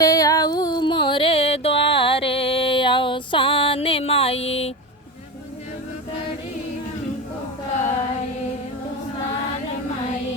आऊ मोरे द्वारे अवसान माई। जब करी हम पुकारे अवसान माई,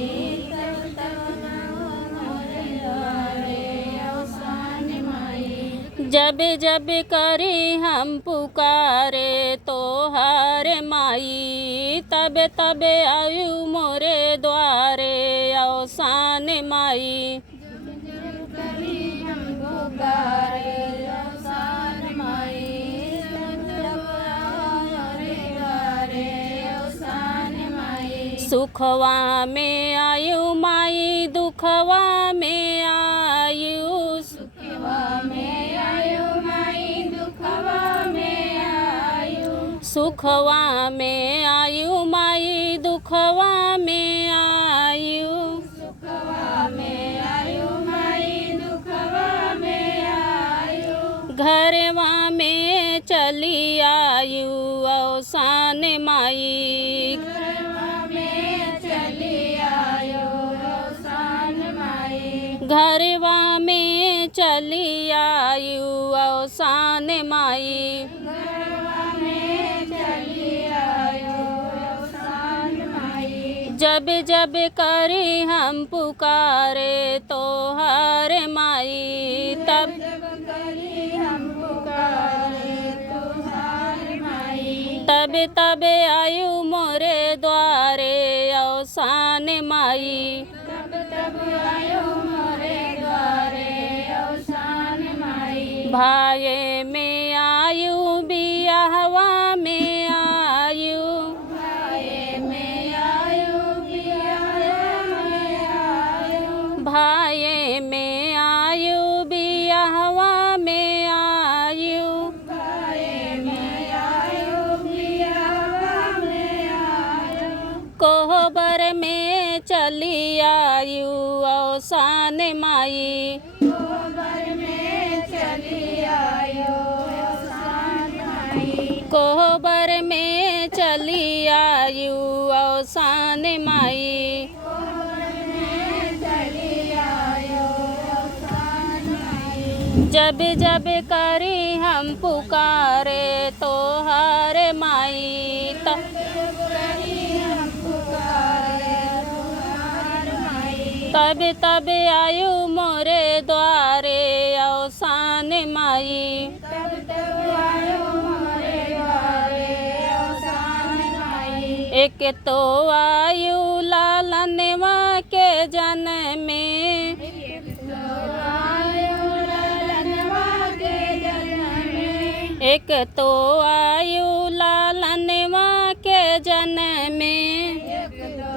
तब तब आओ मोरे द्वारे अवसान माई। जब जब करी हम पुकारे तोहार माई, तब तब आयु मोरे द्वारे अवसान माई। जब करी हम पुकारे अवसान माई, तब तब आओ मोरे द्वारे अवसान माई। सुखवा में आयु माई, दुखवा में आयु। सुखवा में आयु माई, दुखवा में आयु। सुखवा में आयु माई, दुखवा में आयु। सुखवा में आयु माई, दुखवा में आयु। घरवा में चली आयु अवसान माई। घरवा में चली आयु अवसान माई। घरवा में चली आयु अवसान माई। घरवा में चली आयु अवसान माई। जब जब करी हम पुकारे तोहार माई, तब जब करी हम पुकारे तुहार माई, तब तब आयु मोरे द्वारे अवसान माई। तब तब आयो मोरे द्वारे अवसान माई। भागे में आयु बियाहवा में आयु। भाये में आयु बियाह में आयु। भाये में आयु बियाहवा में आयु। भाये में आयु बियाह में आयु। कोहबर में चली आयु अवसान माई। कोहबर में चली आयु अवसान माई। कोहबर में चली आयु अवसान माई। कोहबर में चली आयु अवसान माई। जब जब करी हम पुकारे तोहार माई, तब जब करी हम पुकारे तुहार माई, तब तब आयु मोरे द्वारे अवसान माई। तब तब आयो मोरे द्वारे अवसान माई। एक तो आयु लालनवा के जन्म में। एक तो आयो लालनवा के जन्म में। एक तो आयु लालनवा के जन्म में। एक तो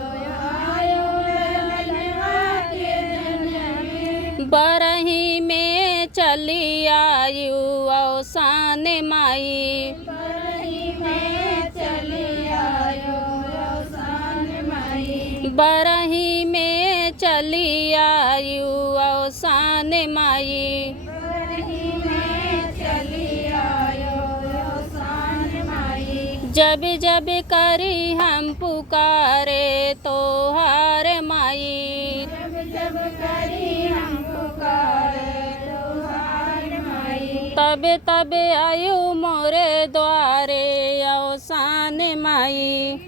आयो लालनवा के जन्म में। बरही में चली आयु अवसान माई। बरही में चली आयो अवसान माई। बरही में चली आयु अवसान माई। बरही में चली आयो अवसान माई। जब जब करी हम पुकारे तोहार माई। जब जब करी हम पुकारे तुहार माई, तब तब आयु मोरे द्वारे अवसान माई।